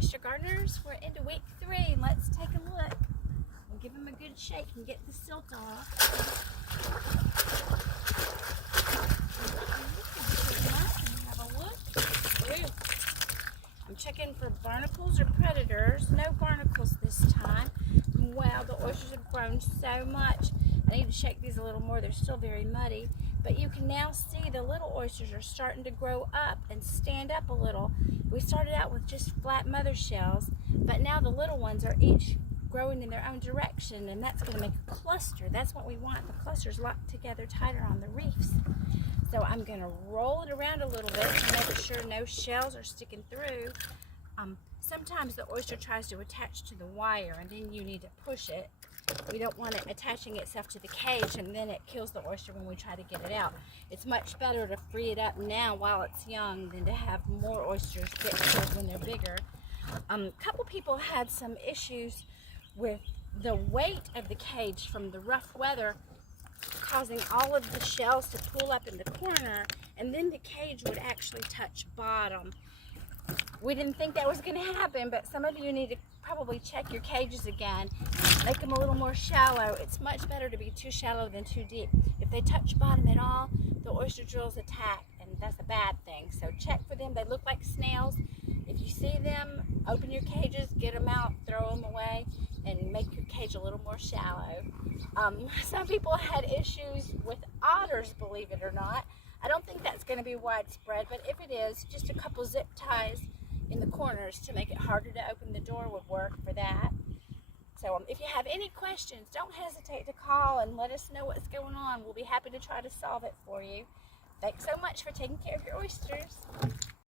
oyster gardeners. We're into week 3. Let's take a look. We'll give them a good shake and get the silt off. Have a look. Ooh. I'm checking for barnacles or predators. No barnacles this time. Wow, the oysters have grown so much. I need to shake these a little more. They're still very muddy. But you can now see the little oysters are starting to grow up and stand up a little. We started out with just flat mother shells, but now the little ones are each growing in their own direction, and that's going to make a cluster. That's what we want. The clusters locked together tighter on the reefs. So I'm going to roll it around a little bit to make sure no shells are sticking through. Sometimes the oyster tries to attach to the wire, and then you need to push it. We don't want it attaching itself to the cage, and then it kills the oyster when we try to get it out. It's much better to free it up now while it's young than to have more oysters get killed when they're bigger. A couple people had some issues with the weight of the cage from the rough weather causing all of the shells to pull up in the corner, and then the cage would actually touch bottom. We didn't think that was going to happen, but some of you need to probably check your cages again, make them a little more shallow. It's much better to be too shallow than too deep. If they touch bottom at all, the oyster drills attack, and that's a bad thing. So check for them. They look like snails. If you see them, open your cages, get them out, throw them away, and make your cage a little more shallow. Some people had issues with otters, believe it or not. I don't think that's going to be widespread, but if it is, just a couple zip ties in the corners to make it harder to open the door would work for that. So if you have any questions, don't hesitate to call and let us know what's going on. We'll be happy to try to solve it for you. Thanks so much for taking care of your oysters.